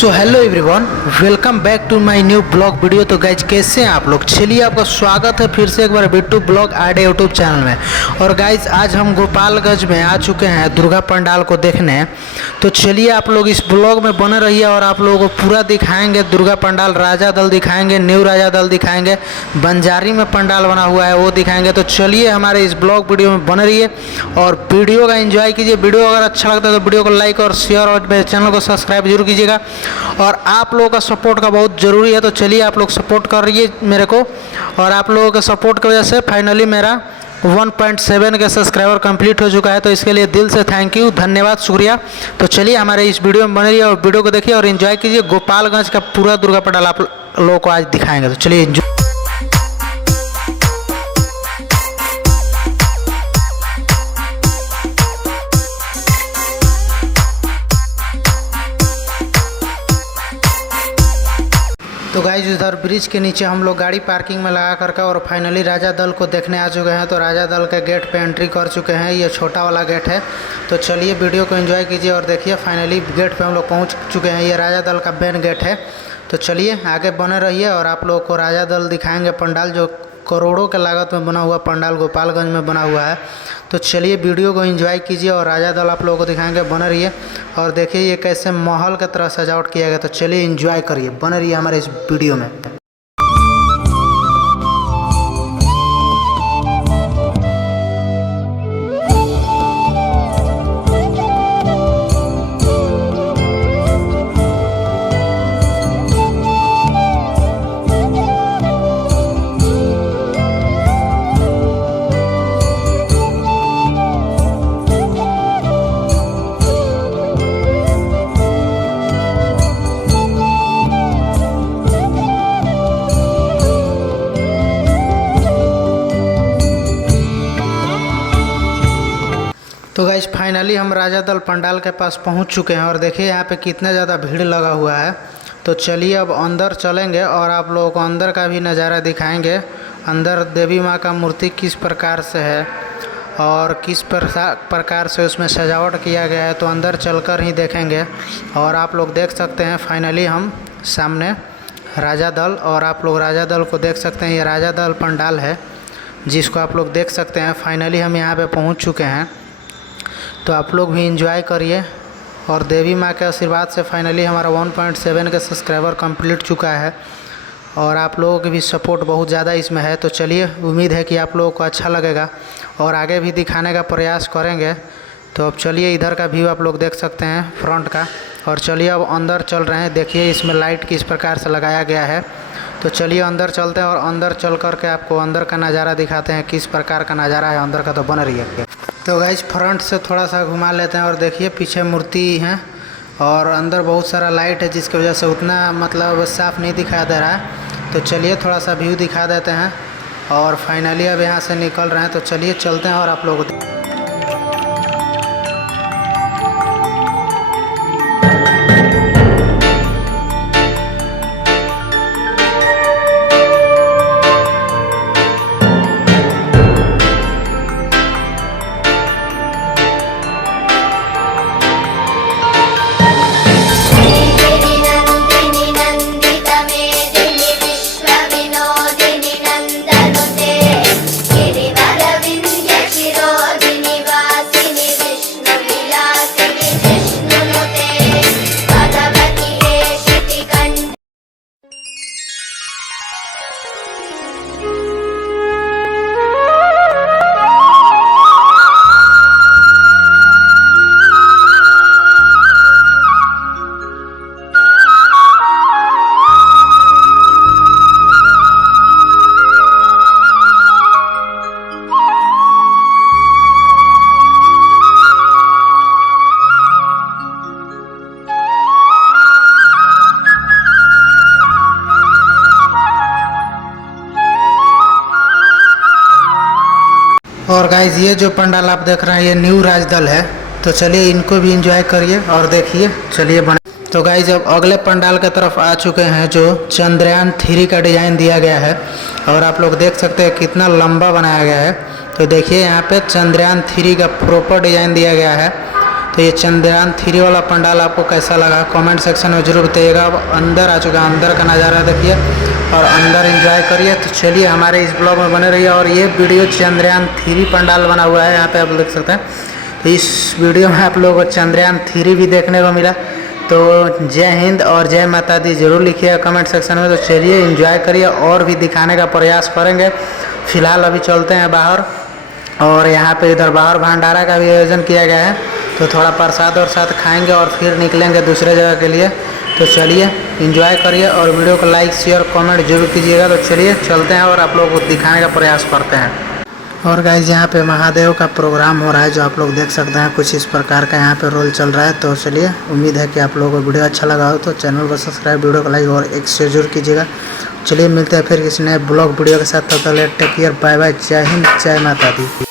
So hello everyone, welcome back to my new blog video. तो guys कैसे हैं आप लोग? चलिए आपका स्वागत है फिर से एक बार बिट्टू ब्लॉग आडे यूट्यूब चैनल में। और गाइज आज हम गोपालगंज में आ चुके हैं दुर्गा पंडाल को देखने। तो चलिए आप लोग इस ब्लॉग में बने रहिए और आप लोगों को पूरा दिखाएंगे दुर्गा पंडाल। राजा दल दिखाएंगे, न्यू राजा दल दिखाएंगे, बंजारी में पंडाल बना हुआ है वो दिखाएंगे। तो चलिए हमारे इस ब्लॉग वीडियो में बने रहिए और वीडियो का एंजॉय कीजिए। वीडियो अगर अच्छा लगता है तो वीडियो को लाइक और शेयर और मेरे चैनल को सब्सक्राइब जरूर कीजिएगा। और आप लोगों का सपोर्ट का बहुत ज़रूरी है। तो चलिए आप लोग सपोर्ट कर रही है मेरे को, और आप लोगों के सपोर्ट की वजह से फाइनली मेरा 1.7 के सब्सक्राइबर कंप्लीट हो चुका है। तो इसके लिए दिल से थैंक यू, धन्यवाद, शुक्रिया। तो चलिए हमारे इस वीडियो में बने रहिए और वीडियो को देखिए और एंजॉय कीजिए। गोपालगंज का पूरा दुर्गा पंडाल आप लोगों को आज दिखाएंगे। तो चलिए एंजॉय। तो गाइस इधर ब्रिज के नीचे हम लोग गाड़ी पार्किंग में लगा करके और फाइनली राजा दल को देखने आ चुके हैं। तो राजा दल के गेट पे एंट्री कर चुके हैं। ये छोटा वाला गेट है। तो चलिए वीडियो को एंजॉय कीजिए और देखिए फाइनली गेट पे हम लोग पहुंच चुके हैं। ये राजा दल का मेन गेट है। तो चलिए आगे बने रहिए और आप लोगों को राजा दल दिखाएंगे पंडाल, जो करोड़ों के लागत में बना हुआ पंडाल गोपालगंज में बना हुआ है। तो चलिए वीडियो को एंजॉय कीजिए और राजा दल आप लोगों को दिखाएंगे। बने रहिए और देखिए ये कैसे महल की तरह सजावट किया गया। तो चलिए एंजॉय करिए, बने रहिए हमारे इस वीडियो में। तो गाइस फाइनली हम राजा दल पंडाल के पास पहुंच चुके हैं और देखिए यहाँ पे कितना ज़्यादा भीड़ लगा हुआ है। तो चलिए अब अंदर चलेंगे और आप लोगों को अंदर का भी नज़ारा दिखाएंगे। अंदर देवी माँ का मूर्ति किस प्रकार से है और किस प्रकार से उसमें सजावट किया गया है, तो अंदर चलकर ही देखेंगे। और आप लोग देख सकते हैं फाइनली हम सामने राजा दल, और आप लोग राजा दल को देख सकते हैं। ये राजा दल पंडाल है जिसको आप लोग देख सकते हैं। फाइनली हम यहाँ पर पहुँच चुके हैं। तो आप लोग भी एंजॉय करिए और देवी माँ के आशीर्वाद से फाइनली हमारा 1.7 के सब्सक्राइबर कंप्लीट चुका है और आप लोगों की भी सपोर्ट बहुत ज़्यादा इसमें है। तो चलिए उम्मीद है कि आप लोगों को अच्छा लगेगा और आगे भी दिखाने का प्रयास करेंगे। तो अब चलिए इधर का व्यू आप लोग देख सकते हैं फ्रंट का। और चलिए अब अंदर चल रहे हैं। देखिए इसमें लाइट किस प्रकार से लगाया गया है। तो चलिए अंदर चलते हैं और अंदर चल करके आपको अंदर का नज़ारा दिखाते हैं, किस प्रकार का नज़ारा है अंदर का। तो बन रही है। तो गाइस फ्रंट से थोड़ा सा घुमा लेते हैं और देखिए पीछे मूर्ति है और अंदर बहुत सारा लाइट है जिसकी वजह से उतना मतलब साफ़ नहीं दिखाई दे रहा है। तो चलिए थोड़ा सा व्यू दिखा देते हैं और फाइनली अब यहाँ से निकल रहे हैं। तो चलिए चलते हैं और आप लोगों को और गाइज ये जो पंडाल आप देख रहे हैं ये न्यू राजदल है। तो चलिए इनको भी एंजॉय करिए और देखिए। चलिए बने। तो गाइज अब अगले पंडाल की तरफ आ चुके हैं जो चंद्रयान 3 का डिज़ाइन दिया गया है और आप लोग देख सकते हैं कितना लंबा बनाया गया है। तो देखिए यहाँ पे चंद्रयान 3 का प्रॉपर डिज़ाइन दिया गया है तो ये चंद्रयान 3 वाला पंडाल आपको कैसा लगा कमेंट सेक्शन में जरूर बताइएगा। अब अंदर आ चुका है, अंदर का नज़ारा देखिए और अंदर एंजॉय करिए। तो चलिए हमारे इस ब्लॉग में बने रहिए। और ये वीडियो चंद्रयान 3 पंडाल बना हुआ है, यहाँ पे आप देख सकते हैं। तो इस वीडियो में आप लोगों को चंद्रयान 3 भी देखने को मिला। तो जय हिंद और जय माता दी जरूर लिखिएगा कमेंट सेक्शन में। तो चलिए एंजॉय करिए और भी दिखाने का प्रयास करेंगे। फ़िलहाल अभी चलते हैं बाहर और यहाँ पे इधर बाहर भंडारा का भी आयोजन किया गया है। तो थोड़ा प्रसाद और साथ खाएंगे और फिर निकलेंगे दूसरे जगह के लिए। तो चलिए एंजॉय करिए और वीडियो को लाइक शेयर कमेंट जरूर कीजिएगा। तो चलिए चलते हैं और आप लोगों को दिखाने का प्रयास करते हैं। और गाइस यहाँ पे महादेव का प्रोग्राम हो रहा है, जो आप लोग देख सकते हैं। कुछ इस प्रकार का यहाँ पे रोल चल रहा है। तो चलिए उम्मीद है कि आप लोगों को वीडियो अच्छा लगा हो तो चैनल को सब्सक्राइब, वीडियो को लाइक और एक शेयर जरूर कीजिएगा। चलिए मिलते हैं फिर किसी नए ब्लॉग वीडियो के साथ। तब तक टेक केयर, बाय बाय, जय हिंद, जय माता दी।